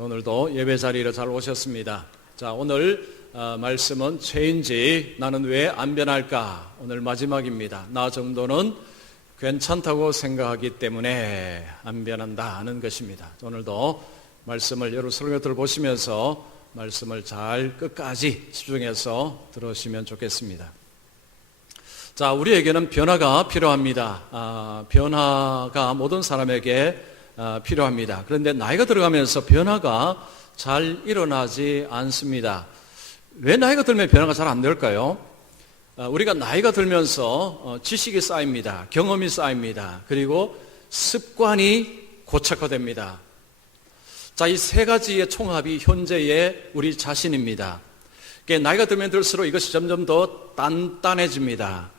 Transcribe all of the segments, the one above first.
오늘도 예배 자리로 잘 오셨습니다. 자, 오늘 말씀은 죄인지 나는 왜 안 변할까? 오늘 마지막입니다. 나 정도는 괜찮다고 생각하기 때문에 안 변한다 하는 것입니다. 오늘도 말씀을 여러 설교들 보시면서 말씀을 잘 끝까지 집중해서 들으시면 좋겠습니다. 자, 우리에게는 변화가 필요합니다. 변화가 모든 사람에게 필요합니다. 그런데 나이가 들어가면서 변화가 잘 일어나지 않습니다. 왜 나이가 들면 변화가 잘 안 될까요? 우리가 나이가 들면서 지식이 쌓입니다. 경험이 쌓입니다. 그리고 습관이 고착화됩니다. 자, 이 세 가지의 총합이 현재의 우리 자신입니다. 나이가 들면 들수록 이것이 점점 더 단단해집니다.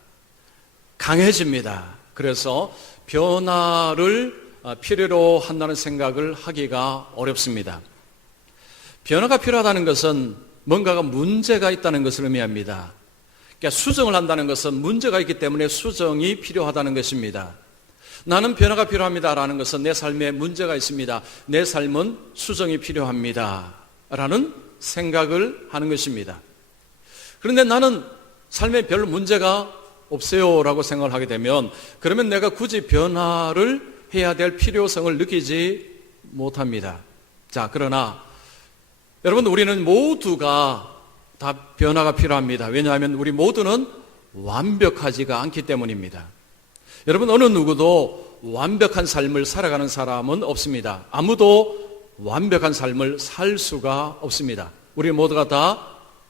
강해집니다. 그래서 변화를 필요로 한다는 생각을 하기가 어렵습니다. 변화가 필요하다는 것은 뭔가가 문제가 있다는 것을 의미합니다. 그러니까 수정을 한다는 것은 문제가 있기 때문에 수정이 필요하다는 것입니다. 나는 변화가 필요합니다라는 것은 내 삶에 문제가 있습니다. 내 삶은 수정이 필요합니다. 라는 생각을 하는 것입니다. 그런데 나는 삶에 별 문제가 없어요 라고 생각을 하게 되면 그러면 내가 굳이 변화를 해야 될 필요성을 느끼지 못합니다. 자, 그러나 여러분, 우리는 모두가 다 변화가 필요합니다. 왜냐하면 우리 모두는 완벽하지가 않기 때문입니다. 여러분, 어느 누구도 완벽한 삶을 살아가는 사람은 없습니다. 아무도 완벽한 삶을 살 수가 없습니다. 우리 모두가 다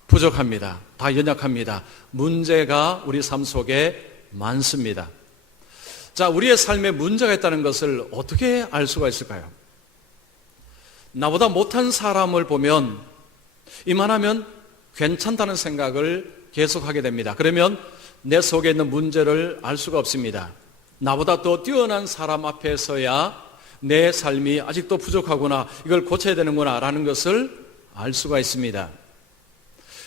부족합니다. 다 연약합니다. 문제가 우리 삶 속에 많습니다. 자, 우리의 삶에 문제가 있다는 것을 어떻게 알 수가 있을까요? 나보다 못한 사람을 보면 이만하면 괜찮다는 생각을 계속하게 됩니다. 그러면 내 속에 있는 문제를 알 수가 없습니다. 나보다 더 뛰어난 사람 앞에서야 내 삶이 아직도 부족하구나, 이걸 고쳐야 되는구나 라는 것을 알 수가 있습니다.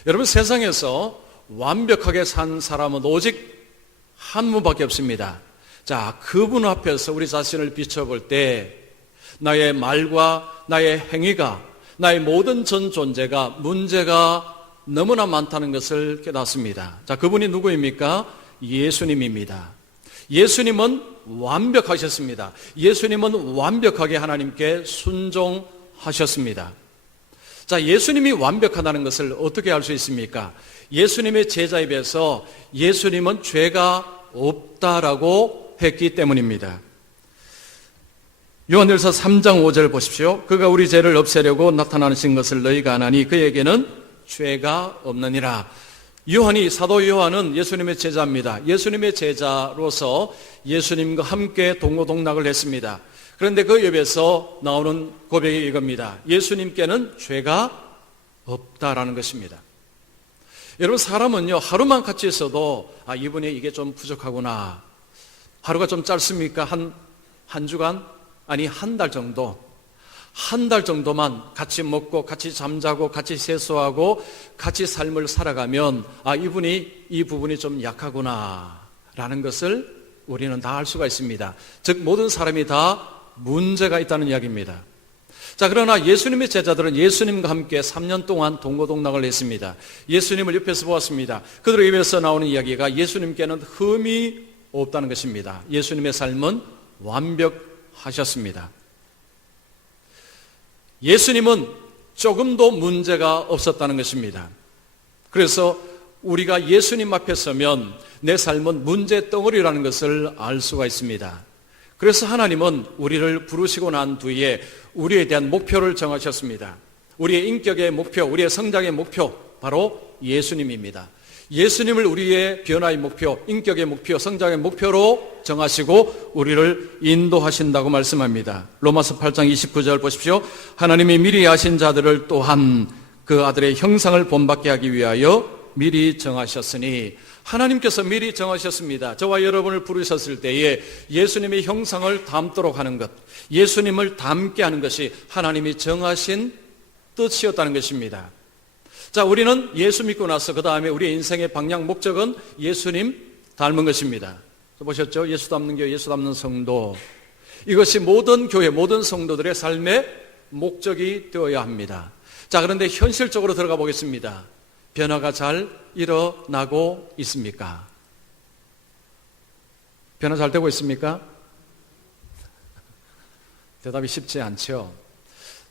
여러분, 세상에서 완벽하게 산 사람은 오직 한 분밖에 없습니다. 자, 그분 앞에서 우리 자신을 비춰볼 때 나의 말과 나의 행위가, 나의 모든 전 존재가 문제가 너무나 많다는 것을 깨닫습니다. 자, 그분이 누구입니까? 예수님입니다. 예수님은 완벽하셨습니다. 예수님은 완벽하게 하나님께 순종하셨습니다. 자, 예수님이 완벽하다는 것을 어떻게 알 수 있습니까? 예수님의 제자 입에서 예수님은 죄가 없다라고 했기 때문입니다. 요한일서 3장 5절 보십시오. 그가 우리 죄를 없애려고 나타나신 것을 너희가 아나니 그에게는 죄가 없느니라. 사도 요한은 예수님의 제자입니다. 예수님의 제자로서 예수님과 함께 동고동락을 했습니다. 그런데 그 옆에서 나오는 고백이 이겁니다. 예수님께는 죄가 없다라는 것입니다. 여러분, 사람은요, 하루만 같이 있어도 이분이 이게 좀 부족하구나, 하루가 좀 짧습니까? 한 주간? 아니, 한 달 정도. 한 달 정도만 같이 먹고 같이 잠자고 같이 세수하고 같이 삶을 살아가면 이 부분이 좀 약하구나 라는 것을 우리는 다 알 수가 있습니다. 즉, 모든 사람이 다 문제가 있다는 이야기입니다. 자, 그러나 예수님의 제자들은 예수님과 함께 3년 동안 동고동락을 했습니다. 예수님을 옆에서 보았습니다. 그들의 입에서 나오는 이야기가 예수님께는 흠이 없다는 것입니다. 예수님의 삶은 완벽하셨습니다. 예수님은 조금도 문제가 없었다는 것입니다. 그래서 우리가 예수님 앞에 서면 내 삶은 문제 덩어리라는 것을 알 수가 있습니다. 그래서 하나님은 우리를 부르시고 난 뒤에 우리에 대한 목표를 정하셨습니다. 우리의 인격의 목표, 우리의 성장의 목표, 바로 예수님입니다. 예수님을 우리의 변화의 목표, 인격의 목표, 성장의 목표로 정하시고 우리를 인도하신다고 말씀합니다. 로마서 8장 29절 보십시오. 하나님이 미리 아신 자들을 또한 그 아들의 형상을 본받게 하기 위하여 미리 정하셨으니, 하나님께서 미리 정하셨습니다. 저와 여러분을 부르셨을 때에 예수님의 형상을 닮도록 하는 것, 예수님을 닮게 하는 것이 하나님이 정하신 뜻이었다는 것입니다. 자, 우리는 예수 믿고 나서 그 다음에 우리의 인생의 방향 목적은 예수님 닮은 것입니다. 보셨죠? 예수 닮는 교회, 예수 닮는 성도. 이것이 모든 교회, 모든 성도들의 삶의 목적이 되어야 합니다. 자, 그런데 현실적으로 들어가 보겠습니다. 변화가 잘 일어나고 있습니까? 변화 잘 되고 있습니까? 대답이 쉽지 않죠.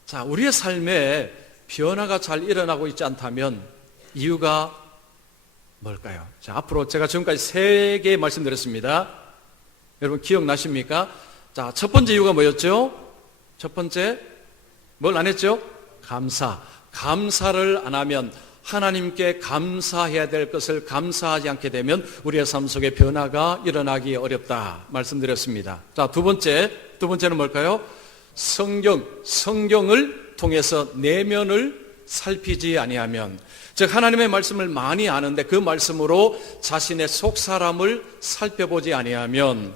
자, 우리의 삶에 변화가 잘 일어나고 있지 않다면 이유가 뭘까요? 자, 앞으로 제가 지금까지 3개 말씀드렸습니다. 여러분 기억나십니까? 자, 첫 번째 이유가 뭐였죠? 첫 번째, 뭘 안 했죠? 감사를 안 하면, 하나님께 감사해야 될 것을 감사하지 않게 되면 우리의 삶 속에 변화가 일어나기 어렵다 말씀드렸습니다. 자, 두 번째는 뭘까요? 성경을 통해서 내면을 살피지 아니하면, 즉 하나님의 말씀을 많이 아는데 그 말씀으로 자신의 속사람을 살펴보지 아니하면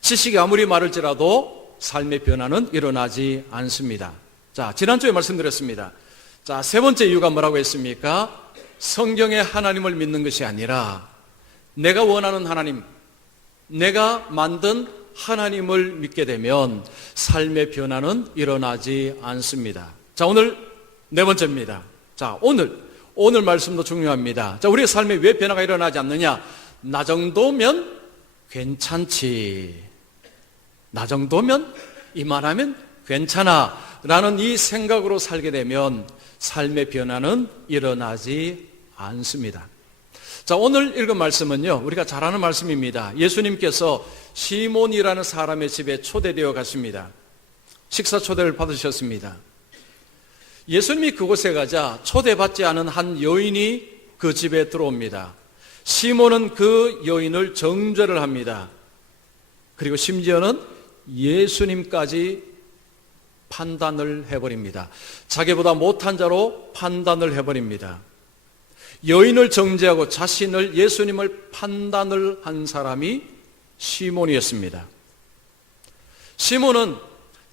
지식이 아무리 많을지라도 삶의 변화는 일어나지 않습니다. 자, 지난주에 말씀드렸습니다. 자, 세 번째 이유가 뭐라고 했습니까? 성경의 하나님을 믿는 것이 아니라 내가 원하는 하나님, 내가 만든 하나님을 믿게 되면 삶의 변화는 일어나지 않습니다. 자, 오늘 네 번째입니다. 자, 오늘 말씀도 중요합니다. 자, 우리의 삶에 왜 변화가 일어나지 않느냐? 나 정도면 괜찮지. 나 정도면, 이만하면 괜찮아 라는 이 생각으로 살게 되면 삶의 변화는 일어나지 않습니다. 자, 오늘 읽은 말씀은요, 우리가 잘 아는 말씀입니다. 예수님께서 시몬이라는 사람의 집에 초대되어 갔습니다. 식사 초대를 받으셨습니다. 예수님이 그곳에 가자 초대받지 않은 한 여인이 그 집에 들어옵니다. 시몬은 그 여인을 정죄를 합니다. 그리고 심지어는 예수님까지 판단을 해버립니다. 자기보다 못한 자로 판단을 해버립니다. 여인을 정죄하고 자신을, 예수님을 판단을 한 사람이 시몬이었습니다. 시몬은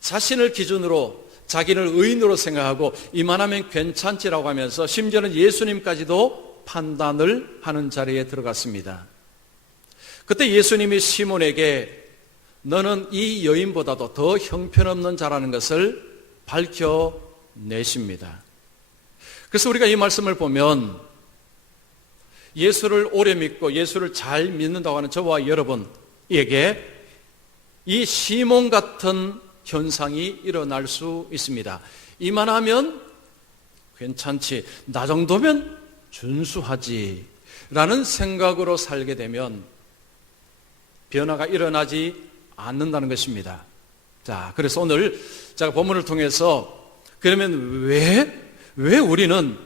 자신을 기준으로 자기를 의인으로 생각하고 이만하면 괜찮지라고 하면서 심지어는 예수님까지도 판단을 하는 자리에 들어갔습니다. 그때 예수님이 시몬에게 너는 이 여인보다도 더 형편없는 자라는 것을 밝혀내십니다. 그래서 우리가 이 말씀을 보면 예수를 오래 믿고 예수를 잘 믿는다고 하는 저와 여러분에게 이 시몬 같은 현상이 일어날 수 있습니다. 이만하면 괜찮지, 나 정도면 준수하지 라는 생각으로 살게 되면 변화가 일어나지 않는다는 것입니다. 자, 그래서 오늘 제가 본문을 통해서 그러면 왜 우리는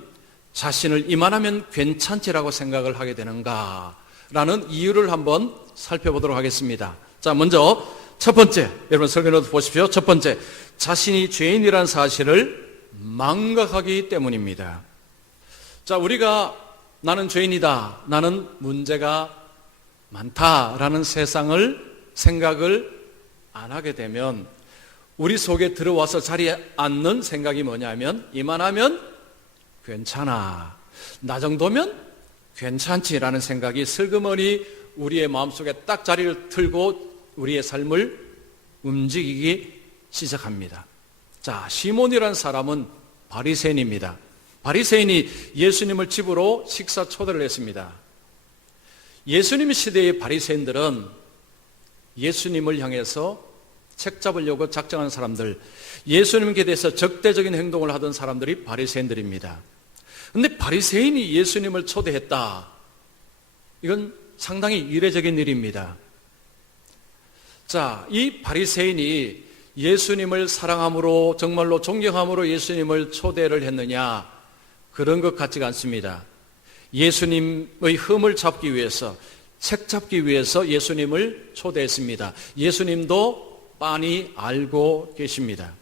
자신을 이만하면 괜찮지라고 생각을 하게 되는가 라는 이유를 한번 살펴보도록 하겠습니다. 자, 먼저 첫 번째, 여러분 설교노트 보십시오. 첫 번째, 자신이 죄인이라는 사실을 망각하기 때문입니다. 자, 우리가 나는 죄인이다, 나는 문제가 많다라는 생각을 안 하게 되면 우리 속에 들어와서 자리에 앉는 생각이 뭐냐면 이만하면 괜찮아, 나 정도면 괜찮지라는 생각이 슬그머니 우리의 마음속에 딱 자리를 틀고 우리의 삶을 움직이기 시작합니다. 자, 시몬이라는 사람은 바리새인입니다. 바리새인이 예수님을 집으로 식사 초대를 했습니다. 예수님 시대의 바리새인들은 예수님을 향해서 책 잡으려고 작정하는 사람들, 예수님께 대해서 적대적인 행동을 하던 사람들이 바리새인들입니다. 그런데 바리새인이 예수님을 초대했다, 이건 상당히 이례적인 일입니다. 자, 이 바리새인이 예수님을 사랑함으로, 정말로 존경함으로 예수님을 초대를 했느냐? 그런 것 같지가 않습니다. 예수님의 흠을 잡기 위해서, 책 잡기 위해서 예수님을 초대했습니다. 예수님도 빤히 알고 계십니다.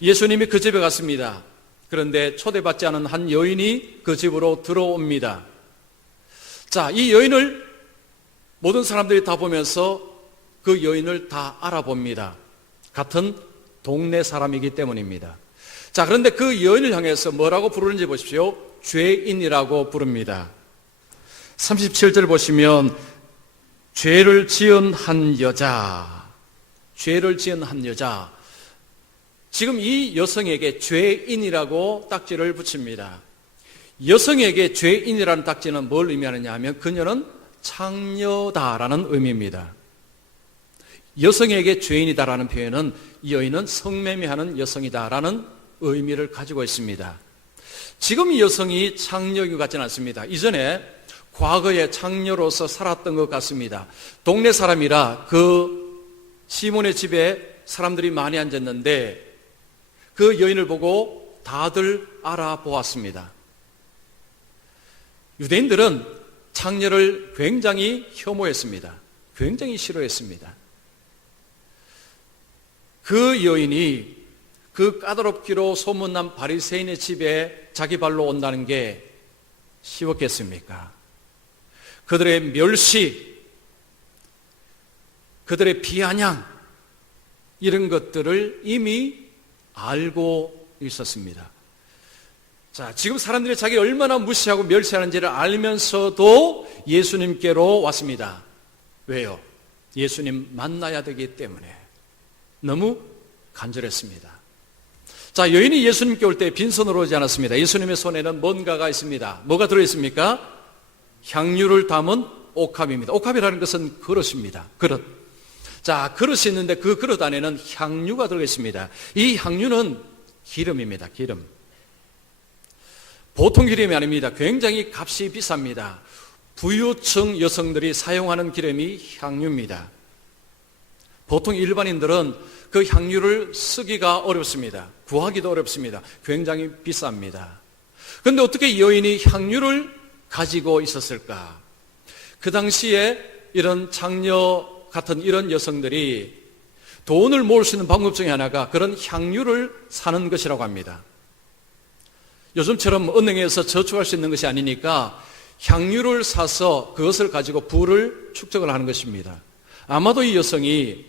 예수님이 그 집에 갔습니다. 그런데 초대받지 않은 한 여인이 그 집으로 들어옵니다. 자, 이 여인을 모든 사람들이 다 보면서 그 여인을 다 알아봅니다. 같은 동네 사람이기 때문입니다. 자, 그런데 그 여인을 향해서 뭐라고 부르는지 보십시오. 죄인이라고 부릅니다. 37절 보시면 죄를 지은 한 여자, 죄를 지은 한 여자. 지금 이 여성에게 죄인이라고 딱지를 붙입니다. 여성에게 죄인이라는 딱지는 뭘 의미하느냐 하면 그녀는 창녀다라는 의미입니다. 여성에게 죄인이다라는 표현은 이 여인은 성매매하는 여성이다라는 의미를 가지고 있습니다. 지금 이 여성이 창녀인 것 같지는 않습니다. 이전에 과거에 창녀로서 살았던 것 같습니다. 동네 사람이라 그 시몬의 집에 사람들이 많이 앉았는데 그 여인을 보고 다들 알아보았습니다. 유대인들은 창녀를 굉장히 혐오했습니다. 굉장히 싫어했습니다. 그 여인이 그 까다롭기로 소문난 바리새인의 집에 자기 발로 온다는 게 쉬웠겠습니까? 그들의 멸시, 그들의 비아냥 이런 것들을 이미 알고 있었습니다. 자, 지금 사람들이 자기를 얼마나 무시하고 멸시하는지를 알면서도 예수님께로 왔습니다. 왜요? 예수님 만나야 되기 때문에. 너무 간절했습니다. 자, 여인이 예수님께 올 때 빈손으로 오지 않았습니다. 예수님의 손에는 뭔가가 있습니다. 뭐가 들어있습니까? 향유를 담은 옥합입니다. 옥합이라는 것은 그릇입니다. 그릇. 자, 그릇이 있는데 그 그릇 안에는 향유가 들어있습니다. 이 향유는 기름입니다. 기름. 보통 기름이 아닙니다. 굉장히 값이 비쌉니다. 부유층 여성들이 사용하는 기름이 향유입니다. 보통 일반인들은 그 향유를 쓰기가 어렵습니다. 구하기도 어렵습니다. 굉장히 비쌉니다. 그런데 어떻게 이 여인이 향유를 가지고 있었을까? 그 당시에 이런 창녀 같은 이런 여성들이 돈을 모을 수 있는 방법 중에 하나가 그런 향유를 사는 것이라고 합니다. 요즘처럼 은행에서 저축할 수 있는 것이 아니니까 향유를 사서 그것을 가지고 부를 축적을 하는 것입니다. 아마도 이 여성이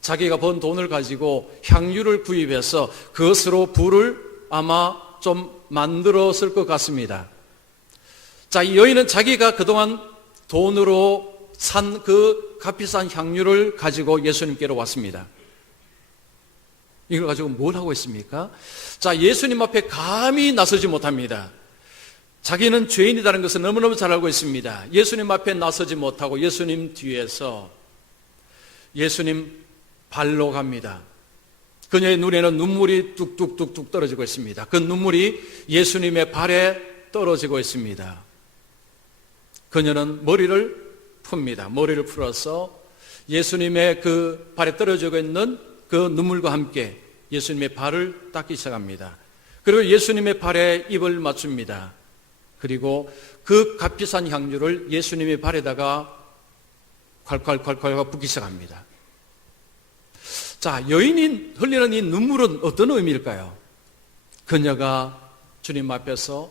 자기가 번 돈을 가지고 향유를 구입해서 그것으로 부를 아마 좀 만들었을 것 같습니다. 자, 이 여인은 자기가 그동안 돈으로 산 그 값비싼 향유를 가지고 예수님께로 왔습니다. 이걸 가지고 뭘 하고 있습니까? 자, 예수님 앞에 감히 나서지 못합니다. 자기는 죄인이라는 것을 너무너무 잘 알고 있습니다. 예수님 앞에 나서지 못하고 예수님 뒤에서 예수님 발로 갑니다. 그녀의 눈에는 눈물이 뚝뚝뚝뚝 떨어지고 있습니다. 그 눈물이 예수님의 발에 떨어지고 있습니다. 그녀는 머리를 풉니다. 머리를 풀어서 예수님의 그 발에 떨어지고 있는 그 눈물과 함께 예수님의 발을 닦기 시작합니다. 그리고 예수님의 발에 입을 맞춥니다. 그리고 그 값비싼 향유를 예수님의 발에다가 콸콸콸콸 붓기 시작합니다. 자, 여인이 흘리는 이 눈물은 어떤 의미일까요? 그녀가 주님 앞에서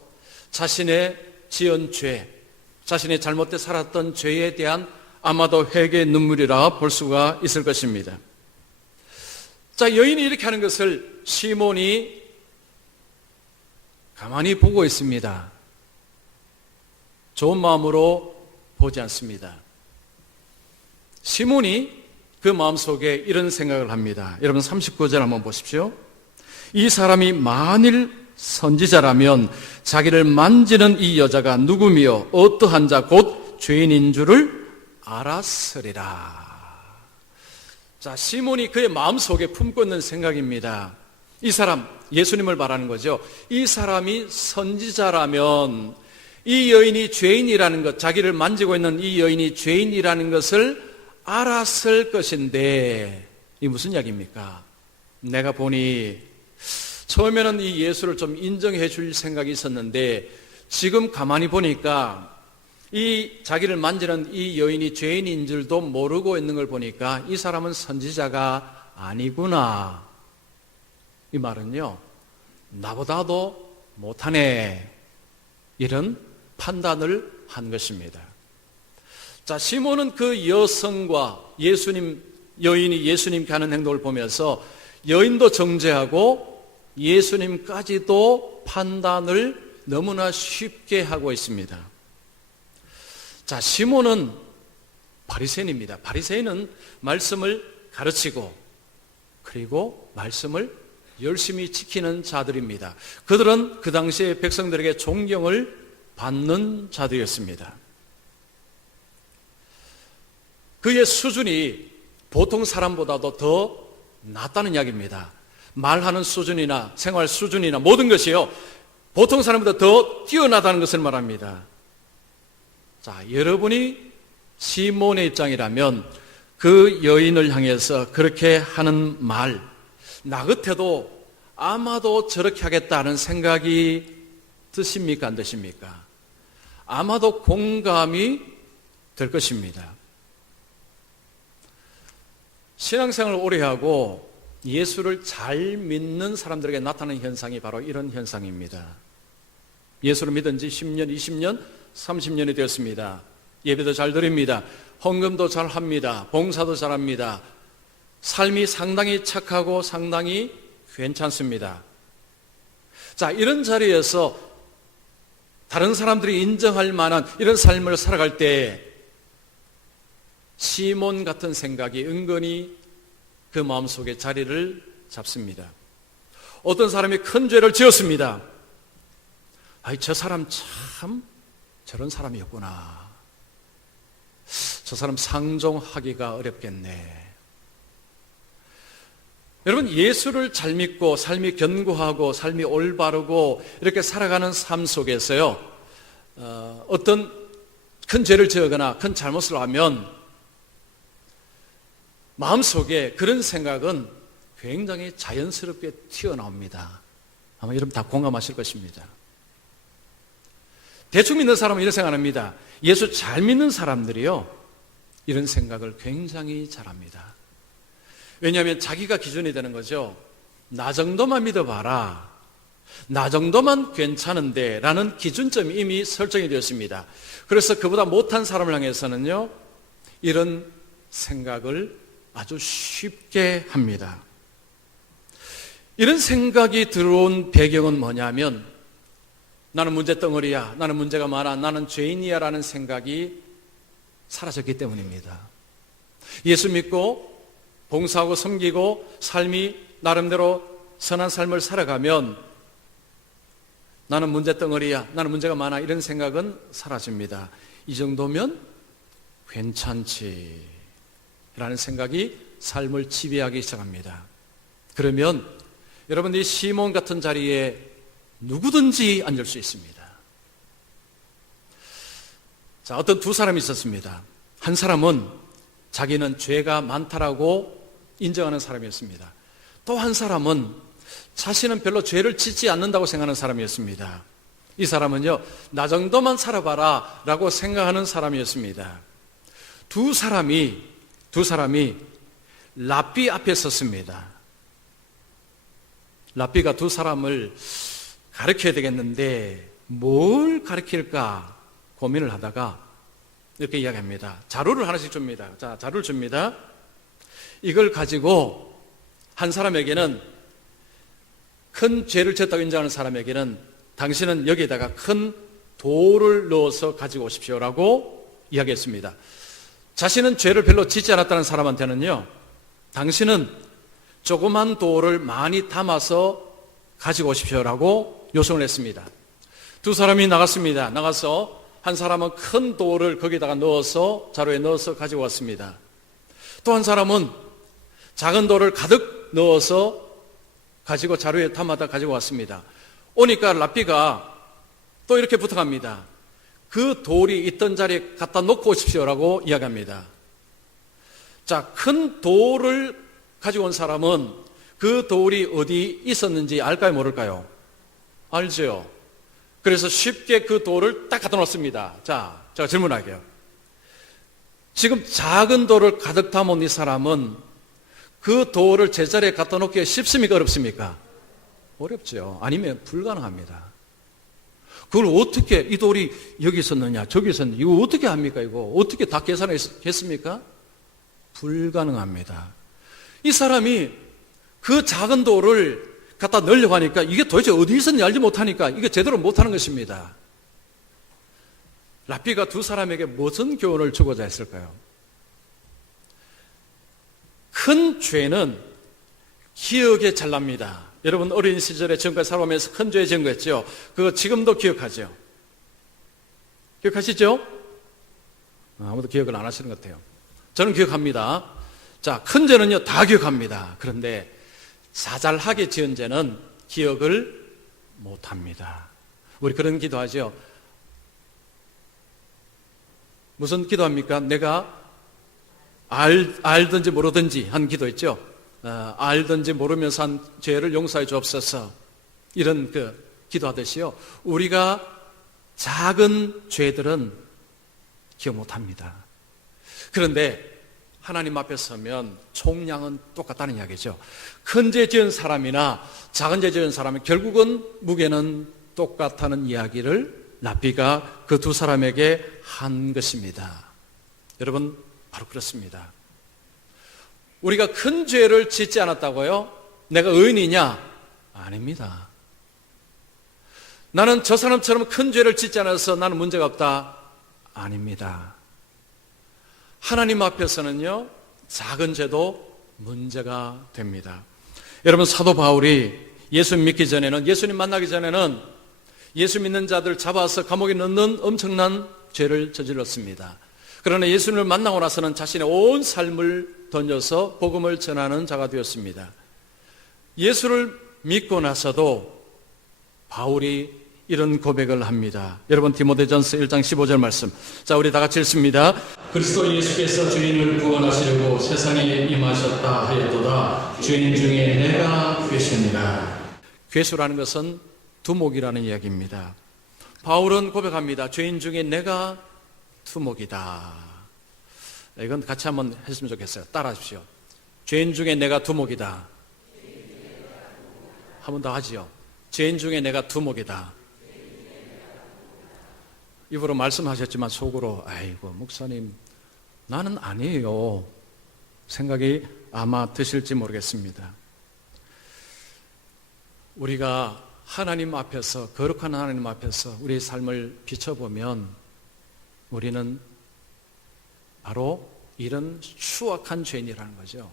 자신의 지은 죄, 자신의 잘못돼 살았던 죄에 대한 아마도 회개의 눈물이라 볼 수가 있을 것입니다. 자, 여인이 이렇게 하는 것을 시몬이 가만히 보고 있습니다. 좋은 마음으로 보지 않습니다. 시몬이 그 마음속에 이런 생각을 합니다. 여러분 39절 한번 보십시오. 이 사람이 만일 선지자라면 자기를 만지는 이 여자가 누구며 어떠한 자 곧 죄인인 줄을 알았으리라. 자, 시몬이 그의 마음속에 품고 있는 생각입니다. 이 사람, 예수님을 말하는 거죠. 이 사람이 선지자라면 이 여인이 죄인이라는 것, 자기를 만지고 있는 이 여인이 죄인이라는 것을 알았을 것인데, 이 무슨 이야기입니까? 내가 보니 처음에는 이 예수를 좀 인정해 줄 생각이 있었는데 지금 가만히 보니까 이 자기를 만지는 이 여인이 죄인인 줄도 모르고 있는 걸 보니까 이 사람은 선지자가 아니구나. 이 말은요, 나보다도 못하네, 이런 판단을 한 것입니다. 자, 시몬은 그 여성과 여인이 예수님께 하는 행동을 보면서 여인도 정죄하고 예수님까지도 판단을 너무나 쉽게 하고 있습니다. 자, 시몬은 바리새인입니다. 바리새인은 말씀을 가르치고 그리고 말씀을 열심히 지키는 자들입니다. 그들은 그 당시에 백성들에게 존경을 받는 자들이었습니다. 그의 수준이 보통 사람보다도 더 낮다는 이야기입니다. 말하는 수준이나 생활 수준이나 모든 것이요, 보통 사람보다 더 뛰어나다는 것을 말합니다. 자, 여러분이 시몬의 입장이라면 그 여인을 향해서 그렇게 하는 말, 나 같아도 아마도 저렇게 하겠다는 생각이 드십니까? 안 드십니까? 아마도 공감이 될 것입니다. 신앙생활을 오래 하고 예수를 잘 믿는 사람들에게 나타나는 현상이 바로 이런 현상입니다. 예수를 믿은 지 10년, 20년, 30년이 되었습니다. 예배도 잘 드립니다. 헌금도 잘 합니다. 봉사도 잘 합니다. 삶이 상당히 착하고 상당히 괜찮습니다. 자, 이런 자리에서 다른 사람들이 인정할 만한 이런 삶을 살아갈 때 시몬 같은 생각이 은근히 그 마음속에 자리를 잡습니다. 어떤 사람이 큰 죄를 지었습니다. 아이, 저 사람 참 저런 사람이었구나. 저 사람 상종하기가 어렵겠네. 여러분, 예수를 잘 믿고 삶이 견고하고 삶이 올바르고 이렇게 살아가는 삶 속에서요, 어떤 큰 죄를 지거나 큰 잘못을 하면 마음속에 그런 생각은 굉장히 자연스럽게 튀어나옵니다. 아마 여러분 다 공감하실 것입니다. 대충 믿는 사람은 이런 생각합니다. 예수 잘 믿는 사람들이요, 이런 생각을 굉장히 잘합니다. 왜냐하면 자기가 기준이 되는 거죠. 나 정도만 믿어봐라, 나 정도만 괜찮은데 라는 기준점이 이미 설정이 되었습니다. 그래서 그보다 못한 사람을 향해서는요, 이런 생각을 아주 쉽게 합니다. 이런 생각이 들어온 배경은 뭐냐면, 나는 문제덩어리야, 나는 문제가 많아, 나는 죄인이야 라는 생각이 사라졌기 때문입니다. 예수 믿고 봉사하고 섬기고 삶이 나름대로 선한 삶을 살아가면 나는 문제덩어리야, 나는 문제가 많아, 이런 생각은 사라집니다. 이 정도면 괜찮지 라는 생각이 삶을 지배하기 시작합니다. 그러면 여러분들이 시몬 같은 자리에 누구든지 앉을 수 있습니다. 자, 어떤 두 사람이 있었습니다. 한 사람은 자기는 죄가 많다라고 인정하는 사람이었습니다. 또 한 사람은 자신은 별로 죄를 짓지 않는다고 생각하는 사람이었습니다. 이 사람은요, 나 정도만 살아봐라 라고 생각하는 사람이었습니다. 두 사람이 랍비 앞에 섰습니다. 랍비가 두 사람을 가르쳐야 되겠는데 뭘 가르칠까 고민을 하다가 이렇게 이야기합니다. 자료를 하나씩 줍니다. 자, 자료를 줍니다. 이걸 가지고 한 사람에게는, 큰 죄를 지었다고 인정하는 사람에게는 당신은 여기에다가 큰 돌을 넣어서 가지고 오십시오라고 이야기했습니다. 자신은 죄를 별로 짓지 않았다는 사람한테는요, 당신은 조그만 돌을 많이 담아서 가지고 오십시오라고 요청을 했습니다. 두 사람이 나갔습니다. 나가서 한 사람은 큰 돌을 거기다가 넣어서, 자루에 넣어서 가지고 왔습니다. 또 한 사람은 작은 돌을 가득 넣어서 가지고 자루에 담아다 가지고 왔습니다. 오니까 랍비가 또 이렇게 부탁합니다. 그 돌이 있던 자리에 갖다 놓고 오십시오라고 이야기합니다. 자, 큰 돌을 가지고 온 사람은 그 돌이 어디 있었는지 알까요, 모를까요? 알죠. 그래서 쉽게 그 돌을 딱 갖다 놓습니다. 자, 제가 질문할게요. 지금 작은 돌을 가득 담은 이 사람은 그 돌을 제자리에 갖다 놓기가 쉽습니까, 어렵습니까? 어렵죠. 아니면 불가능합니다. 그걸 어떻게, 이 돌이 여기 있었느냐, 저기 있었느냐, 이거 어떻게 합니까? 이거 어떻게 다 계산했습니까? 불가능합니다. 이 사람이 그 작은 돌을 갖다 넣으려고 하니까 이게 도대체 어디 있었는지 알지 못하니까 이게 제대로 못하는 것입니다. 랍비가 두 사람에게 무슨 교훈을 주고자 했을까요? 큰 죄는 기억에 잘 납니다. 여러분 어린 시절에 지금까지 살아오면서 큰 죄 지은 거 했죠? 그거 지금도 기억하죠? 기억하시죠? 아무도 기억을 안 하시는 것 같아요. 저는 기억합니다. 자, 큰 죄는요 다 기억합니다. 그런데 자잘하게 지은 죄는 기억을 못합니다. 우리 그런 기도하죠. 무슨 기도합니까? 내가 알든지 모르든지 한 기도했죠. 알든지 모르면서 한 죄를 용서해 주옵소서. 이런 기도하듯이요. 우리가 작은 죄들은 기억 못합니다. 그런데 하나님 앞에 서면 총량은 똑같다는 이야기죠. 큰 죄 지은 사람이나 작은 죄 지은 사람은 결국은 무게는 똑같다는 이야기를 랍비가 그 두 사람에게 한 것입니다. 여러분 바로 그렇습니다. 우리가 큰 죄를 짓지 않았다고요? 내가 의인이냐? 아닙니다. 나는 저 사람처럼 큰 죄를 짓지 않아서 나는 문제가 없다? 아닙니다. 하나님 앞에서는요, 작은 죄도 문제가 됩니다. 여러분, 사도 바울이 예수 믿기 전에는, 예수님 만나기 전에는 예수 믿는 자들 잡아서 감옥에 넣는 엄청난 죄를 저질렀습니다. 그러나 예수님을 만나고 나서는 자신의 온 삶을 던져서 복음을 전하는 자가 되었습니다. 예수를 믿고 나서도 바울이 이런 고백을 합니다. 여러분 디모데전서 1장 15절 말씀. 자, 우리 다 같이 읽습니다. 그리스도 예수께서 주인을 구원하시려고 세상에 임하셨다 하였도다. 주인 중에 내가 괴수니라. 괴수라는 것은 두목이라는 이야기입니다. 바울은 고백합니다. 죄인 중에 내가 두목이다. 이건 같이 한번 했으면 좋겠어요. 따라하십시오. 죄인 중에 내가 두목이다. 한 번 더 하지요. 죄인 중에 내가 두목이다. 입으로 말씀하셨지만 속으로 아이고 목사님 나는 아니에요 생각이 아마 드실지 모르겠습니다. 우리가 하나님 앞에서, 거룩한 하나님 앞에서 우리의 삶을 비춰보면 우리는 바로 이런 추악한 죄인이라는 거죠.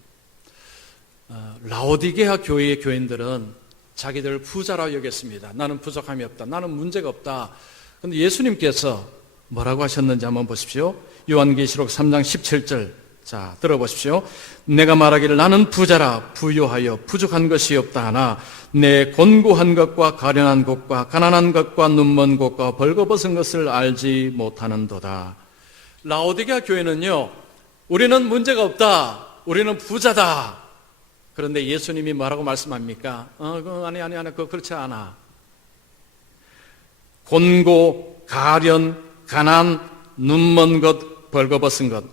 라오디게아 교회의 교인들은 자기들 부자라고 여겼습니다. 나는 부족함이 없다. 나는 문제가 없다. 그런데 예수님께서 뭐라고 하셨는지 한번 보십시오. 요한계시록 3장 17절. 자, 들어보십시오. 내가 말하기를 나는 부자라 부유하여 부족한 것이 없다 하나 내 곤고한 것과 가련한 것과 가난한 것과 눈먼 것과 벌거벗은 것을 알지 못하는도다. 라오디게아 교회는요, 우리는 문제가 없다. 우리는 부자다. 그런데 예수님이 뭐라고 말씀합니까? 아니, 그거 그렇지 않아. 곤고, 가련, 가난, 눈먼 것, 벌거벗은 것.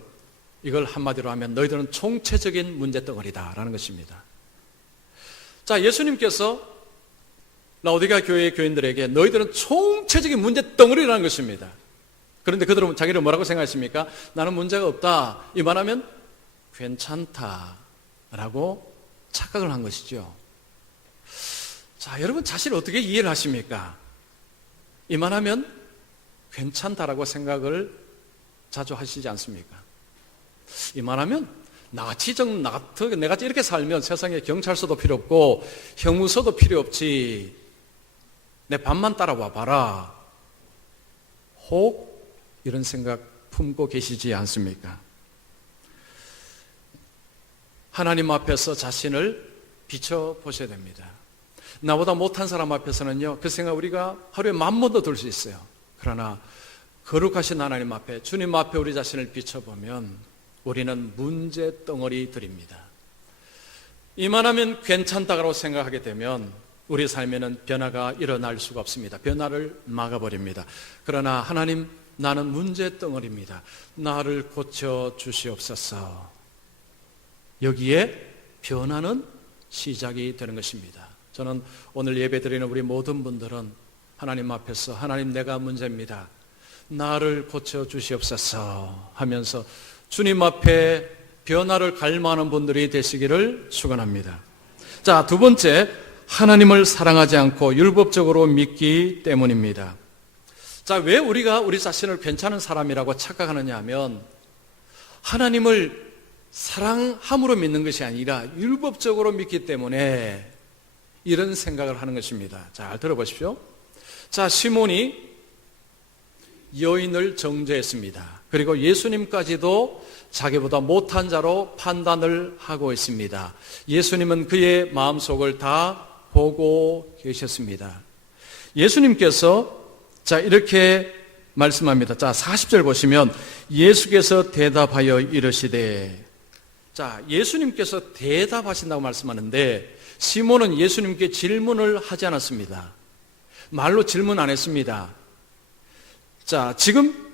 이걸 한마디로 하면 너희들은 총체적인 문제덩어리다 라는 것입니다. 자, 예수님께서 라오디게아 교회의 교인들에게 너희들은 총체적인 문제덩어리라는 것입니다. 그런데 그들은 자기를 뭐라고 생각했습니까? 나는 문제가 없다. 이 말하면 괜찮다라고 착각을 한 것이죠. 자, 여러분 자신을 어떻게 이해를 하십니까? 이만하면 괜찮다라고 생각을 자주 하시지 않습니까? 이만하면 나같이 이렇게 살면 세상에 경찰서도 필요 없고 형무소도 필요 없지. 내 밥만 따라와 봐라. 혹 이런 생각 품고 계시지 않습니까? 하나님 앞에서 자신을 비춰보셔야 됩니다. 나보다 못한 사람 앞에서는요, 그 생각 우리가 하루에 10,000번도 들 수 있어요. 그러나 거룩하신 하나님 앞에, 주님 앞에 우리 자신을 비춰보면 우리는 문제덩어리들입니다. 이만하면 괜찮다고 생각하게 되면 우리 삶에는 변화가 일어날 수가 없습니다. 변화를 막아버립니다. 그러나 하나님, 나는 문제덩어리입니다. 나를 고쳐 주시옵소서. 여기에 변화는 시작이 되는 것입니다. 저는 오늘 예배드리는 우리 모든 분들은 하나님 앞에서 하나님 내가 문제입니다. 나를 고쳐 주시옵소서 하면서 주님 앞에 변화를 갈망하는 분들이 되시기를 축원합니다. 자, 두 번째, 하나님을 사랑하지 않고 율법적으로 믿기 때문입니다. 자, 왜 우리가 우리 자신을 괜찮은 사람이라고 착각하느냐 하면 하나님을 사랑함으로 믿는 것이 아니라 율법적으로 믿기 때문에 이런 생각을 하는 것입니다. 잘 들어보십시오. 자, 시몬이 여인을 정죄했습니다. 그리고 예수님까지도 자기보다 못한 자로 판단을 하고 있습니다. 예수님은 그의 마음속을 다 보고 계셨습니다. 예수님께서 자, 이렇게 말씀합니다. 자, 40절 보시면 예수께서 대답하여 이르시되, 자, 예수님께서 대답하신다고 말씀하는데 시몬은 예수님께 질문을 하지 않았습니다. 말로 질문 안 했습니다. 자, 지금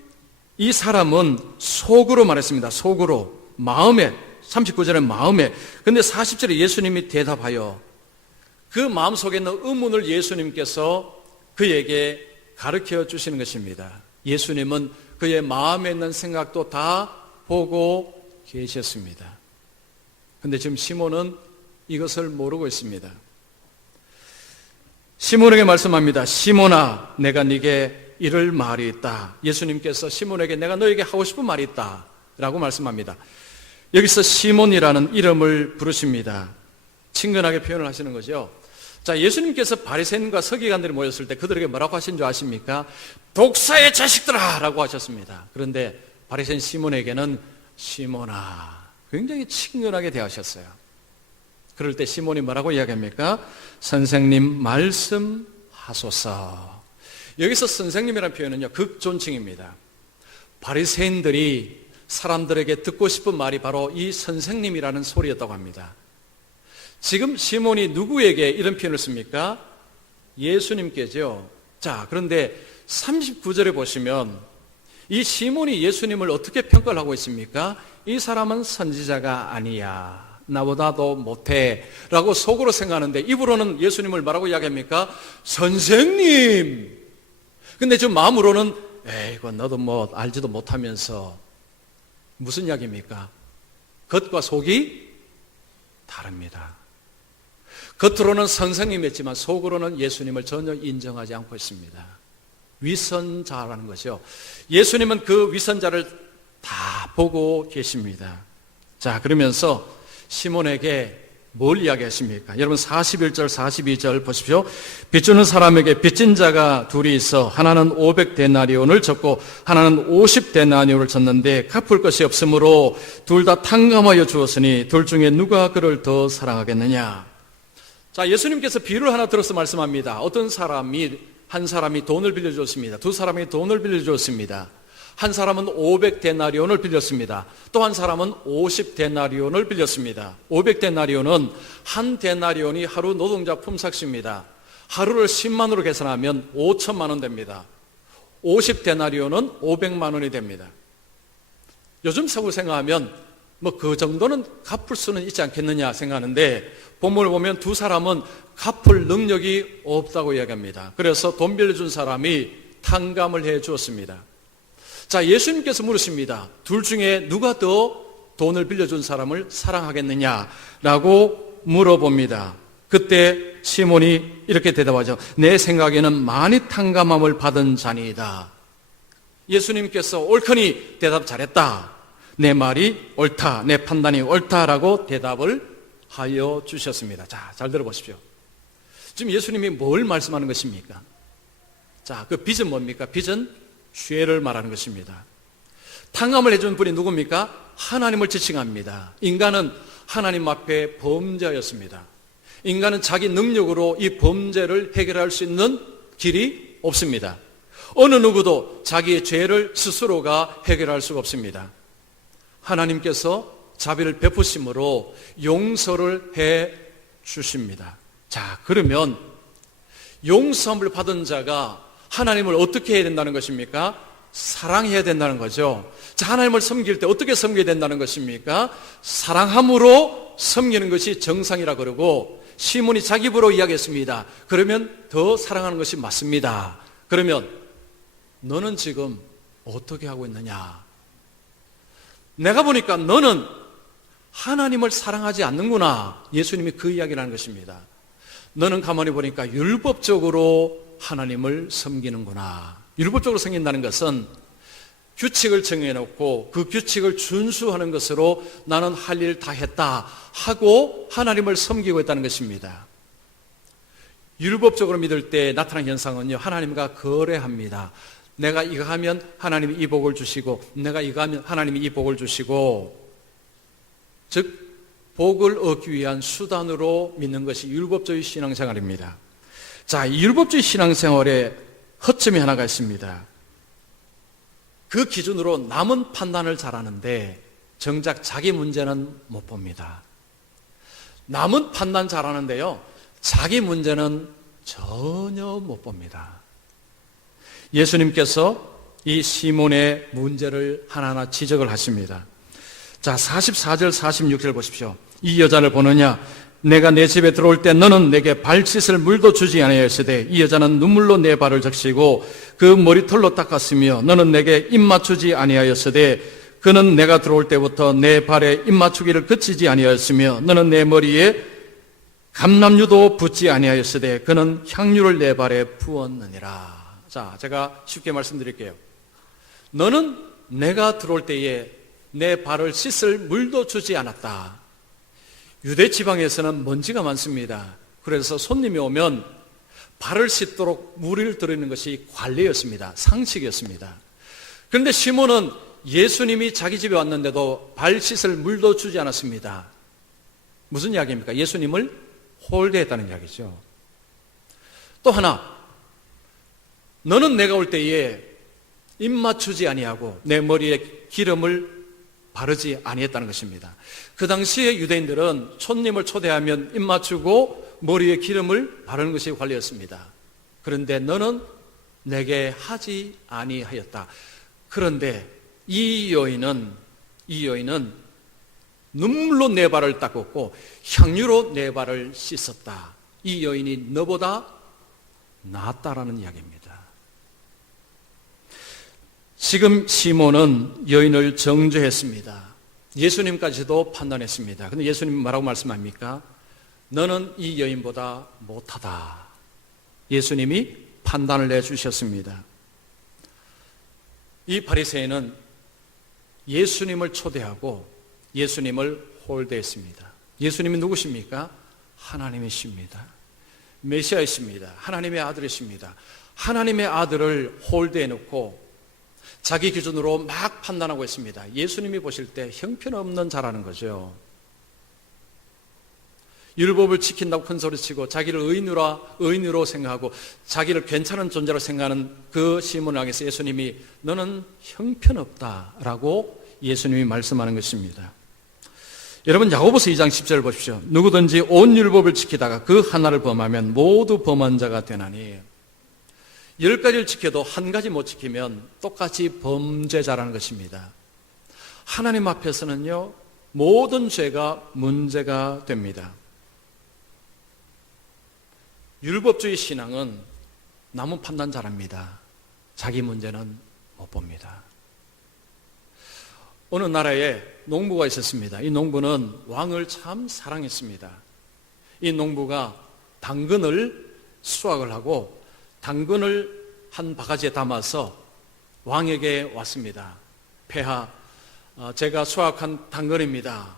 이 사람은 속으로 말했습니다. 속으로, 마음에, 39절에 마음에. 근데 40절에 예수님이 대답하여 그 마음속에 있는 의문을 예수님께서 그에게 가르쳐 주시는 것입니다. 예수님은 그의 마음에 있는 생각도 다 보고 계셨습니다. 근데 지금 시몬은 이것을 모르고 있습니다. 시몬에게 말씀합니다. 시몬아, 내가 네게 이럴 말이 있다. 예수님께서 시몬에게 내가 너에게 하고 싶은 말이 있다 라고 말씀합니다. 여기서 시몬이라는 이름을 부르십니다. 친근하게 표현을 하시는 거죠. 자, 예수님께서 바리새인과 서기관들이 모였을 때 그들에게 뭐라고 하신 줄 아십니까? 독사의 자식들아 라고 하셨습니다. 그런데 바리새인 시몬에게는 시몬아, 굉장히 친근하게 대하셨어요. 그럴 때 시몬이 뭐라고 이야기합니까? 선생님 말씀하소서. 여기서 선생님이라는 표현은요, 극존칭입니다. 바리새인들이 사람들에게 듣고 싶은 말이 바로 이 선생님이라는 소리였다고 합니다. 지금 시몬이 누구에게 이런 표현을 씁니까? 예수님께죠. 자, 그런데 39절에 보시면 이 시몬이 예수님을 어떻게 평가를 하고 있습니까? 이 사람은 선지자가 아니야. 나보다도 못해 라고 속으로 생각하는데 입으로는 예수님을 뭐라고 이야기합니까? 선생님. 근데 지금 마음으로는 이거 너도 뭐 알지도 못하면서 무슨 이야기입니까? 겉과 속이 다릅니다. 겉으로는 선생님이었지만 속으로는 예수님을 전혀 인정하지 않고 있습니다. 위선자라는 거죠. 예수님은 그 위선자를 다 보고 계십니다. 자, 그러면서 시몬에게 뭘 이야기하십니까? 여러분 41절 42절 보십시오. 빚주는 사람에게 빚진 자가 둘이 있어 하나는 500데나리온을 졌고 하나는 50데나리온을 졌는데 갚을 것이 없으므로 둘 다 탕감하여 주었으니 둘 중에 누가 그를 더 사랑하겠느냐? 자, 예수님께서 비유를 하나 들어서 말씀합니다. 어떤 사람이 한 사람이 돈을 빌려줬습니다. 두 사람이 돈을 빌려줬습니다. 한 사람은 500데나리온을 빌렸습니다. 또 한 사람은 50데나리온을 빌렸습니다. 500데나리온은 한 데나리온이 하루 노동자 품삯입니다. 하루를 10만으로 계산하면 5천만 원 됩니다. 50데나리온은 500만 원이 됩니다. 요즘 세고 생각하면 뭐 그 정도는 갚을 수는 있지 않겠느냐 생각하는데 본문을 보면 두 사람은 갚을 능력이 없다고 이야기합니다. 그래서 돈 빌려준 사람이 탕감을 해 주었습니다. 자, 예수님께서 물으십니다. 둘 중에 누가 더 돈을 빌려준 사람을 사랑하겠느냐라고 물어봅니다. 그때 시몬이 이렇게 대답하죠. 내 생각에는 많이 탕감함을 받은 자니이다. 예수님께서 옳거니 대답 잘했다. 내 말이 옳다. 내 판단이 옳다라고 대답을 하여 주셨습니다. 자, 잘 들어보십시오. 지금 예수님이 뭘 말씀하는 것입니까? 자, 그 빚은 뭡니까? 빚은 죄를 말하는 것입니다. 탕감을 해준 분이 누굽니까? 하나님을 지칭합니다. 인간은 하나님 앞에 범죄였습니다. 인간은 자기 능력으로 이 범죄를 해결할 수 있는 길이 없습니다. 어느 누구도 자기의 죄를 스스로가 해결할 수가 없습니다. 하나님께서 자비를 베푸심으로 용서를 해 주십니다. 자, 그러면 용서함을 받은 자가 하나님을 어떻게 해야 된다는 것입니까? 사랑해야 된다는 거죠. 자, 하나님을 섬길 때 어떻게 섬겨야 된다는 것입니까? 사랑함으로 섬기는 것이 정상이라 그러고 시몬이 자기 입으로 이야기했습니다. 그러면 더 사랑하는 것이 맞습니다. 그러면 너는 지금 어떻게 하고 있느냐? 내가 보니까 너는 하나님을 사랑하지 않는구나. 예수님이 그 이야기를 하는 것입니다. 너는 가만히 보니까 율법적으로 하나님을 섬기는구나. 율법적으로 섬긴다는 것은 규칙을 정해놓고 그 규칙을 준수하는 것으로 나는 할 일 다 했다 하고 하나님을 섬기고 있다는 것입니다. 율법적으로 믿을 때 나타나는 현상은요, 하나님과 거래합니다. 내가 이거 하면 하나님이 이 복을 주시고, 내가 이거 하면 하나님이 이 복을 주시고, 즉 복을 얻기 위한 수단으로 믿는 것이 율법주의 신앙생활입니다. 자, 이 율법주의 신앙생활에 허점이 하나가 있습니다. 그 기준으로 남은 판단을 잘하는데 정작 자기 문제는 못 봅니다. 남은 판단 잘하는데요, 자기 문제는 전혀 못 봅니다. 예수님께서 이 시몬의 문제를 하나하나 지적을 하십니다. 자, 44절 46절 보십시오. 이 여자를 보느냐? 내가 내 집에 들어올 때 너는 내게 발 씻을 물도 주지 아니하였으되 이 여자는 눈물로 내 발을 적시고 그 머리털로 닦았으며 너는 내게 입 맞추지 아니하였으되 그는 내가 들어올 때부터 내 발에 입 맞추기를 그치지 아니하였으며 너는 내 머리에 감람유도 붓지 아니하였으되 그는 향유를 내 발에 부었느니라. 자, 제가 쉽게 말씀드릴게요. 너는 내가 들어올 때에 내 발을 씻을 물도 주지 않았다. 유대 지방에서는 먼지가 많습니다. 그래서 손님이 오면 발을 씻도록 물을 드리는 것이 관례였습니다. 상식이었습니다. 그런데 시몬은 예수님이 자기 집에 왔는데도 발 씻을 물도 주지 않았습니다. 무슨 이야기입니까? 예수님을 홀대했다는 이야기죠. 또 하나, 너는 내가 올 때에 입 맞추지 아니하고 내 머리에 기름을 바르지 아니했다는 것입니다. 그 당시에 유대인들은 손님을 초대하면 입 맞추고 머리에 기름을 바르는 것이 관례였습니다. 그런데 너는 내게 하지 아니하였다. 그런데 이 여인은 눈물로 내 발을 닦았고 향유로 내 발을 씻었다. 이 여인이 너보다 낫다라는 이야기입니다. 지금 시몬은 여인을 정죄했습니다. 예수님까지도 판단했습니다. 근데 예수님은 뭐라고 말씀합니까? 너는 이 여인보다 못하다. 예수님이 판단을 내주셨습니다. 이 바리새인은 예수님을 초대하고 예수님을 홀대했습니다. 예수님이 누구십니까? 하나님이십니다. 메시아이십니다. 하나님의 아들이십니다. 하나님의 아들을 홀대해놓고 자기 기준으로 막 판단하고 있습니다. 예수님이 보실 때 형편없는 자라는 거죠. 율법을 지킨다고 큰 소리치고 자기를 의인으로 생각하고 자기를 괜찮은 존재로 생각하는 그 시몬을 향해서 예수님이 너는 형편없다라고 예수님이 말씀하는 것입니다. 여러분, 야고보서 2장 10절을 보십시오. 누구든지 온 율법을 지키다가 그 하나를 범하면 모두 범한 자가 되나니 10가지를 지켜도 한 가지 못 지키면 똑같이 범죄자라는 것입니다. 하나님 앞에서는요, 모든 죄가 문제가 됩니다. 율법주의 신앙은 남은 판단 잘합니다. 자기 문제는 못 봅니다. 어느 나라에 농부가 있었습니다. 이 농부는 왕을 참 사랑했습니다. 이 농부가 당근을 수확을 하고 당근을 한 바가지에 담아서 왕에게 왔습니다. 폐하, 제가 수확한 당근입니다.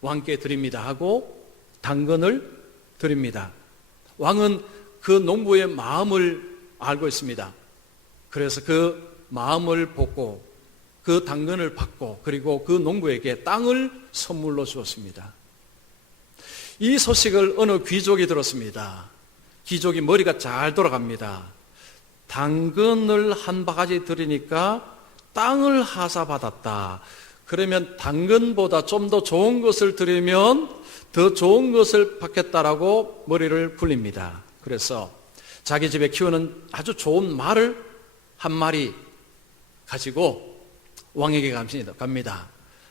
왕께 드립니다 하고 당근을 드립니다. 왕은 그 농부의 마음을 알고 있습니다. 그래서 그 마음을 보고 그 당근을 받고 그리고 그 농부에게 땅을 선물로 주었습니다. 이 소식을 어느 귀족이 들었습니다. 귀족이 머리가 잘 돌아갑니다. 당근을 한 바가지 드리니까 땅을 하사받았다. 그러면 당근보다 좀 더 좋은 것을 드리면 더 좋은 것을 받겠다라고 머리를 굴립니다. 그래서 자기 집에 키우는 아주 좋은 말을 한 마리 가지고 왕에게 갑니다.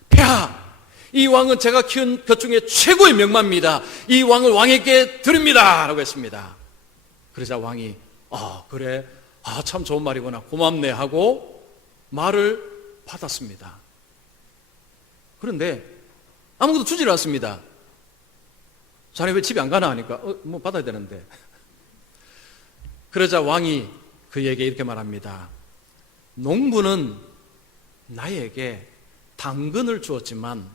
폐하! 이 왕은 제가 키운 것 중에 최고의 명마입니다. 이 왕을 왕에게 드립니다. 라고 했습니다. 그러자 왕이 그래, 참 좋은 말이구나, 고맙네 하고 말을 받았습니다. 그런데 아무것도 주질 않습니다. 자네 왜 집에 안 가나 하니까 뭐 받아야 되는데. 그러자 왕이 그에게 이렇게 말합니다. 농부는 나에게 당근을 주었지만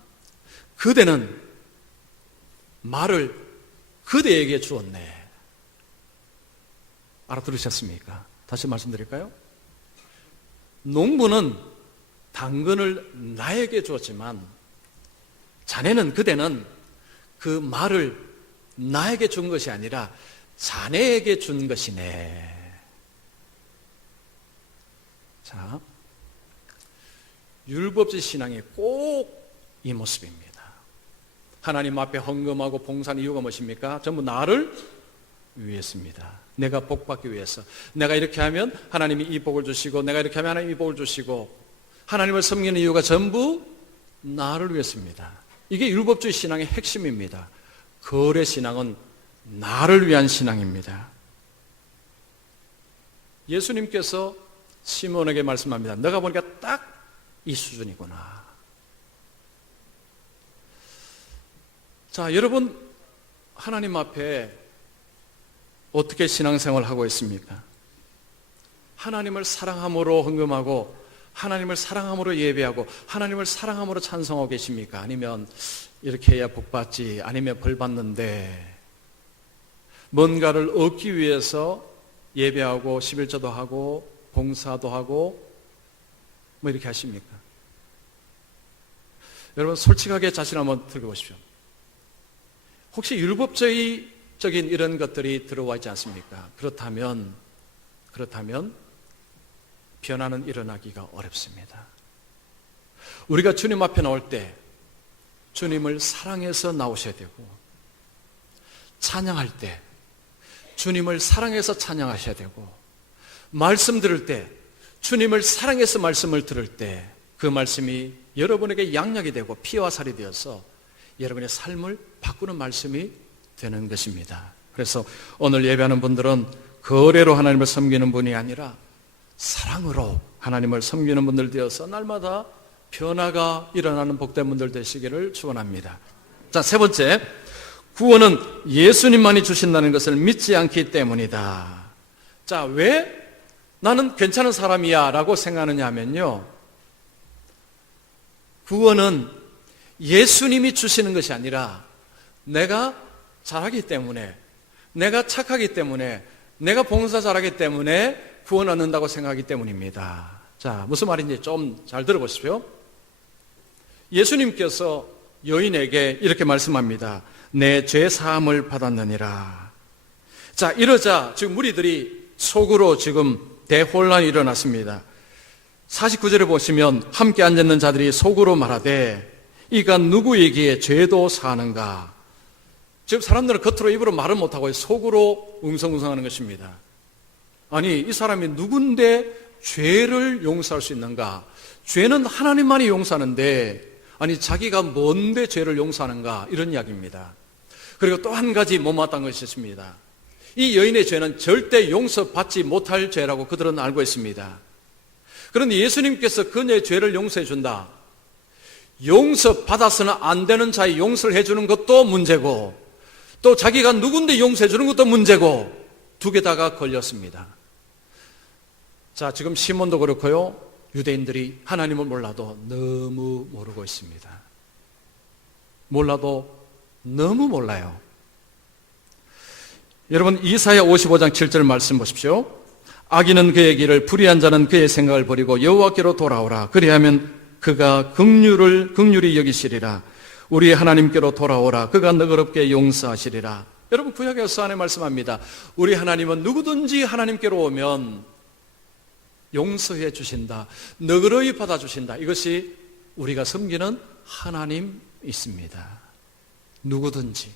그대는 말을 그대에게 주었네. 알아들으셨습니까? 다시 말씀드릴까요? 농부는 당근을 나에게 주었지만 그대는 그 말을 나에게 준 것이 아니라 자네에게 준 것이네. 자, 율법주의 신앙의 꼭 이 모습입니다. 하나님 앞에 헌금하고 봉사하는 이유가 무엇입니까? 전부 나를 위해서입니다. 내가 복받기 위해서. 내가 이렇게 하면 하나님이 이 복을 주시고, 내가 이렇게 하면 하나님이 이 복을 주시고, 하나님을 섬기는 이유가 전부 나를 위해서입니다. 이게 율법주의 신앙의 핵심입니다. 거래 신앙은 나를 위한 신앙입니다. 예수님께서 시몬에게 말씀합니다. 너가 보니까 딱 이 수준이구나. 자, 여러분 하나님 앞에 어떻게 신앙생활을 하고 있습니까? 하나님을 사랑함으로 헌금하고 하나님을 사랑함으로 예배하고 하나님을 사랑함으로 찬송하고 계십니까? 아니면 이렇게 해야 복받지, 아니면 벌받는데 뭔가를 얻기 위해서 예배하고 11조도 하고 봉사도 하고 뭐 이렇게 하십니까? 여러분 솔직하게 자신 한번 들어보십시오. 혹시 율법주의적인 이런 것들이 들어와 있지 않습니까? 그렇다면 변화는 일어나기가 어렵습니다. 우리가 주님 앞에 나올 때 주님을 사랑해서 나오셔야 되고, 찬양할 때 주님을 사랑해서 찬양하셔야 되고, 말씀 들을 때 주님을 사랑해서 말씀을 들을 때 그 말씀이 여러분에게 양약이 되고 피와 살이 되어서 여러분의 삶을 바꾸는 말씀이 되는 것입니다. 그래서 오늘 예배하는 분들은 거래로 하나님을 섬기는 분이 아니라 사랑으로 하나님을 섬기는 분들 되어서 날마다 변화가 일어나는 복된 분들 되시기를 축원합니다. 자, 세 번째, 구원은 예수님만이 주신다는 것을 믿지 않기 때문이다. 자, 왜 나는 괜찮은 사람이야 라고 생각하느냐 하면요, 구원은 예수님이 주시는 것이 아니라 내가 잘하기 때문에, 내가 착하기 때문에, 내가 봉사 잘하기 때문에 구원 얻는다고 생각하기 때문입니다. 자, 무슨 말인지 좀 잘 들어보십시오. 예수님께서 여인에게 이렇게 말씀합니다. 내 죄 사함을 받았느니라. 자, 이러자 지금 무리들이 속으로 지금 대혼란이 일어났습니다. 49절에 보시면 함께 앉아있는 자들이 속으로 말하되 이가 누구에게 죄도 사하는가. 지금 사람들은 겉으로 입으로 말을 못하고 속으로 웅성웅성하는 것입니다. 아니, 이 사람이 누군데 죄를 용서할 수 있는가? 죄는 하나님만이 용서하는데, 아니 자기가 뭔데 죄를 용서하는가? 이런 이야기입니다. 그리고 또 한 가지 못마땅한 것이 있습니다. 이 여인의 죄는 절대 용서받지 못할 죄라고 그들은 알고 있습니다. 그런데 예수님께서 그녀의 죄를 용서해 준다. 용서받아서는 안 되는 자의 용서를 해주는 것도 문제고, 또 자기가 누군데 용서해 주는 것도 문제고, 두 개 다가 걸렸습니다. 자, 지금 시몬도 그렇고요, 유대인들이 하나님을 몰라도 너무 모르고 있습니다. 몰라도 너무 몰라요. 여러분 이사야 55장 7절 말씀 보십시오. 악인은 그의 길을, 불의한 자는 그의 생각을 버리고 여호와께로 돌아오라. 그리하면 그가 긍휼히 여기시리라. 우리 하나님께로 돌아오라. 그가 너그럽게 용서하시리라. 여러분 구약에서 안에 말씀합니다. 우리 하나님은 누구든지 하나님께로 오면 용서해 주신다. 너그러이 받아주신다. 이것이 우리가 섬기는 하나님 있습니다. 누구든지.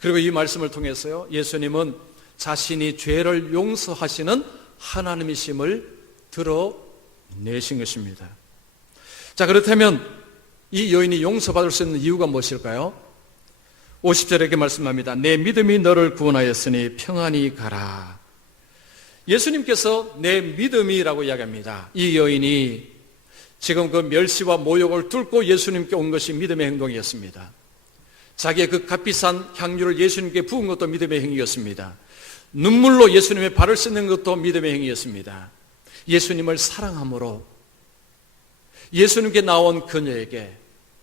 그리고 이 말씀을 통해서요, 예수님은 자신이 죄를 용서하시는 하나님이심을 드러내신 것입니다. 자, 그렇다면 이 여인이 용서받을 수 있는 이유가 무엇일까요? 50절에 이렇게 말씀합니다. 내 믿음이 너를 구원하였으니 평안히 가라. 예수님께서 내 믿음이라고 이야기합니다. 이 여인이 지금 그 멸시와 모욕을 뚫고 예수님께 온 것이 믿음의 행동이었습니다. 자기의 그 값비싼 향유를 예수님께 부은 것도 믿음의 행위였습니다. 눈물로 예수님의 발을 씻는 것도 믿음의 행위였습니다. 예수님을 사랑함으로 예수님께 나온 그녀에게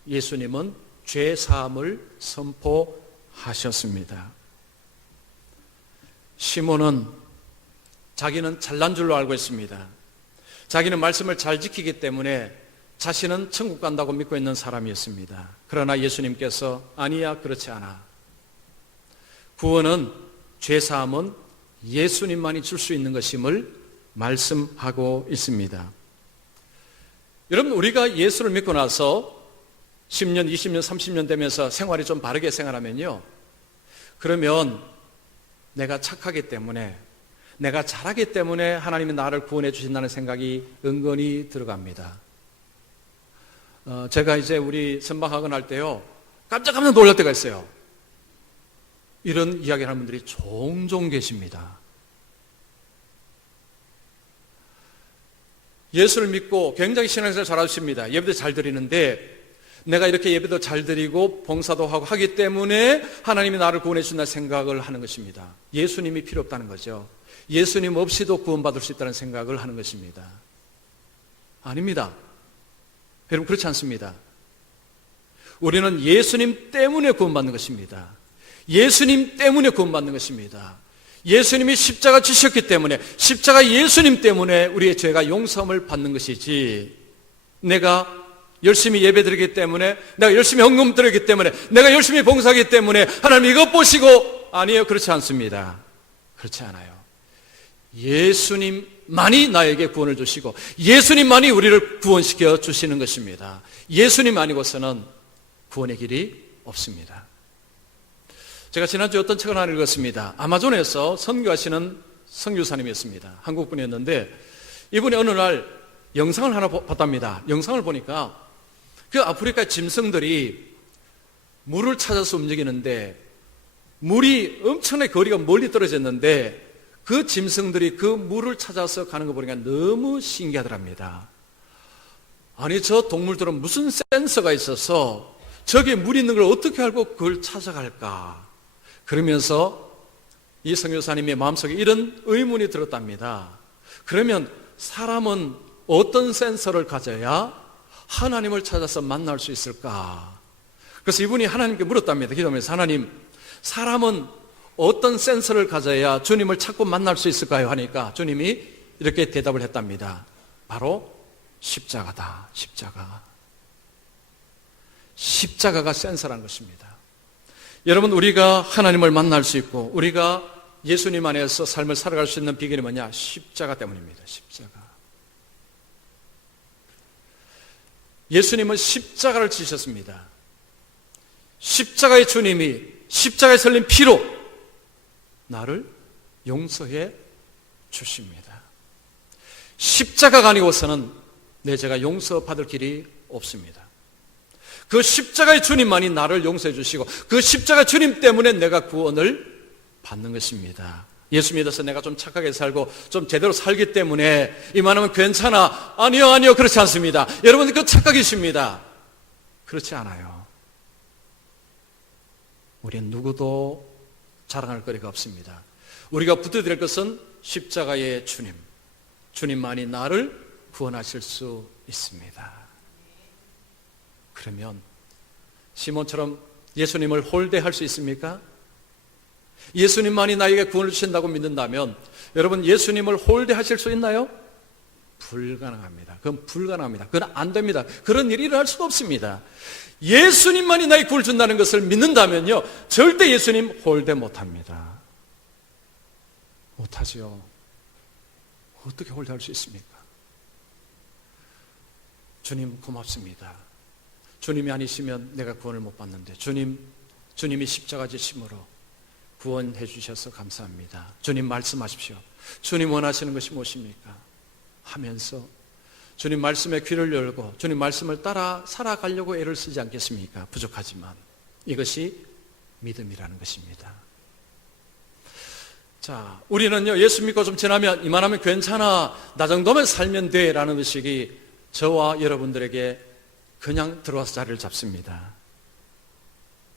예수님은 죄 사함을 선포하셨습니다. 시몬은 자기는 잘난 줄로 알고 있습니다. 자기는 말씀을 잘 지키기 때문에 자신은 천국 간다고 믿고 있는 사람이었습니다. 그러나 예수님께서 아니야, 그렇지 않아. 구원은, 죄사함은 예수님만이 줄 수 있는 것임을 말씀하고 있습니다. 여러분, 우리가 예수를 믿고 나서 10년, 20년, 30년 되면서 생활이 좀 바르게 생활하면요, 그러면 내가 착하기 때문에, 내가 잘하기 때문에 하나님이 나를 구원해 주신다는 생각이 은근히 들어갑니다. 제가 이제 우리 선방학원 할 때요, 깜짝 놀랄 때가 있어요. 이런 이야기를 하는 분들이 종종 계십니다. 예수를 믿고 굉장히 신앙생활 잘하십니다. 예배도 잘 드리는데, 내가 이렇게 예배도 잘 드리고 봉사도 하고 하기 때문에 하나님이 나를 구원해 준다는 생각을 하는 것입니다. 예수님이 필요 없다는 거죠. 예수님 없이도 구원받을 수 있다는 생각을 하는 것입니다. 아닙니다. 여러분, 그렇지 않습니다. 우리는 예수님 때문에 구원받는 것입니다. 예수님 때문에 구원받는 것입니다. 예수님이 십자가 지셨기 때문에, 십자가 예수님 때문에 우리의 죄가 용서함을 받는 것이지, 내가 열심히 예배드리기 때문에, 내가 열심히 헌금 드리기 때문에, 내가 열심히 봉사하기 때문에 하나님 이것 보시고, 아니에요. 그렇지 않습니다. 그렇지 않아요. 예수님만이 나에게 구원을 주시고 예수님만이 우리를 구원시켜 주시는 것입니다. 예수님 아니고서는 구원의 길이 없습니다. 제가 지난주에 어떤 책을 하나 읽었습니다. 아마존에서 선교하시는 선교사님이었습니다. 한국분이었는데 이분이 어느 날 영상을 하나 봤답니다. 영상을 보니까 그 아프리카 짐승들이 물을 찾아서 움직이는데, 물이 엄청나게 거리가 멀리 떨어졌는데 그 짐승들이 그 물을 찾아서 가는 거 보니까 너무 신기하더랍니다. 아니, 저 동물들은 무슨 센서가 있어서 저기에 물이 있는 걸 어떻게 알고 그걸 찾아갈까? 그러면서 이 선교사님의 마음속에 이런 의문이 들었답니다. 그러면 사람은 어떤 센서를 가져야 하나님을 찾아서 만날 수 있을까? 그래서 이분이 하나님께 물었답니다. 기도하면서, 하나님, 사람은 어떤 센서를 가져야 주님을 찾고 만날 수 있을까요? 하니까 주님이 이렇게 대답을 했답니다. 바로 십자가다. 십자가가 센서라는 것입니다. 여러분, 우리가 하나님을 만날 수 있고 우리가 예수님 안에서 삶을 살아갈 수 있는 비결이 뭐냐? 십자가 때문입니다. 십자가. 예수님은 십자가를 지셨습니다. 십자가의 주님이 십자가에 설린 피로 나를 용서해 주십니다. 십자가가 아니고서는 내 죄가 용서받을 길이 없습니다. 그 십자가의 주님만이 나를 용서해 주시고 그 십자가 주님 때문에 내가 구원을 받는 것입니다. 예수 믿어서 내가 좀 착하게 살고 좀 제대로 살기 때문에 이만하면 괜찮아. 아니요, 그렇지 않습니다. 여러분, 그 착각이십니다. 그렇지 않아요. 우리는 누구도 자랑할 거리가 없습니다. 우리가 붙들어야 것은 십자가의 주님, 주님만이 나를 구원하실 수 있습니다. 그러면 시몬처럼 예수님을 홀대할 수 있습니까? 예수님만이 나에게 구원을 주신다고 믿는다면 여러분, 예수님을 홀대하실 수 있나요? 불가능합니다. 그건 불가능합니다. 그건 안 됩니다. 그런 일이 일어날 수가 없습니다. 예수님만이 나에게 구원을 준다는 것을 믿는다면요, 절대 예수님 홀대 못합니다. 못하지요. 어떻게 홀대할 수 있습니까? 주님 고맙습니다. 주님이 아니시면 내가 구원을 못 받는데 주님이 십자가 지심으로 구원해 주셔서 감사합니다. 주님 말씀하십시오. 주님 원하시는 것이 무엇입니까? 하면서 주님 말씀에 귀를 열고 주님 말씀을 따라 살아가려고 애를 쓰지 않겠습니까? 부족하지만 이것이 믿음이라는 것입니다. 자, 우리는요, 예수 믿고 좀 지나면 이만하면 괜찮아, 나 정도면 살면 돼 라는 의식이 저와 여러분들에게 그냥 들어와서 자리를 잡습니다.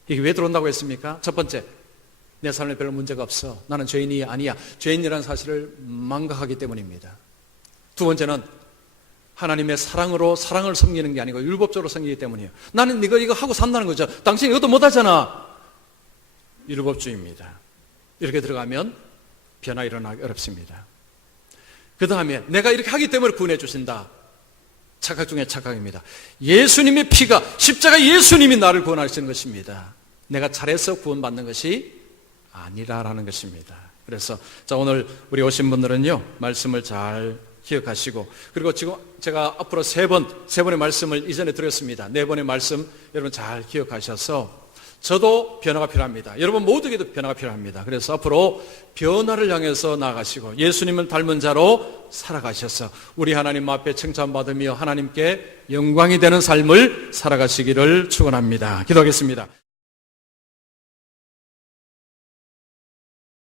이게 왜 들어온다고 했습니까? 첫 번째, 내 삶에 별로 문제가 없어, 나는 죄인이 아니야, 죄인이라는 사실을 망각하기 때문입니다. 두 번째는 하나님의 사랑으로 사랑을 섬기는 게 아니고 율법적으로 섬기기 때문이에요. 나는 이거 하고 산다는 거죠. 당신이 이것도 못하잖아. 율법주의입니다. 이렇게 들어가면 변화 일어나기 어렵습니다. 그 다음에 내가 이렇게 하기 때문에 구원해 주신다. 착각 중에 착각입니다. 예수님의 피가, 십자가 예수님이 나를 구원하시는 것입니다. 내가 잘해서 구원받는 것이 아니라라는 것입니다. 그래서 자, 오늘 우리 오신 분들은요, 말씀을 잘 기억하시고, 그리고 지금 제가 앞으로 세 번의 말씀을 이전에 드렸습니다. 네 번의 말씀 여러분 잘 기억하셔서, 저도 변화가 필요합니다. 여러분 모두에게도 변화가 필요합니다. 그래서 앞으로 변화를 향해서 나아가시고 예수님을 닮은 자로 살아가셔서 우리 하나님 앞에 칭찬받으며 하나님께 영광이 되는 삶을 살아가시기를 축원합니다. 기도하겠습니다.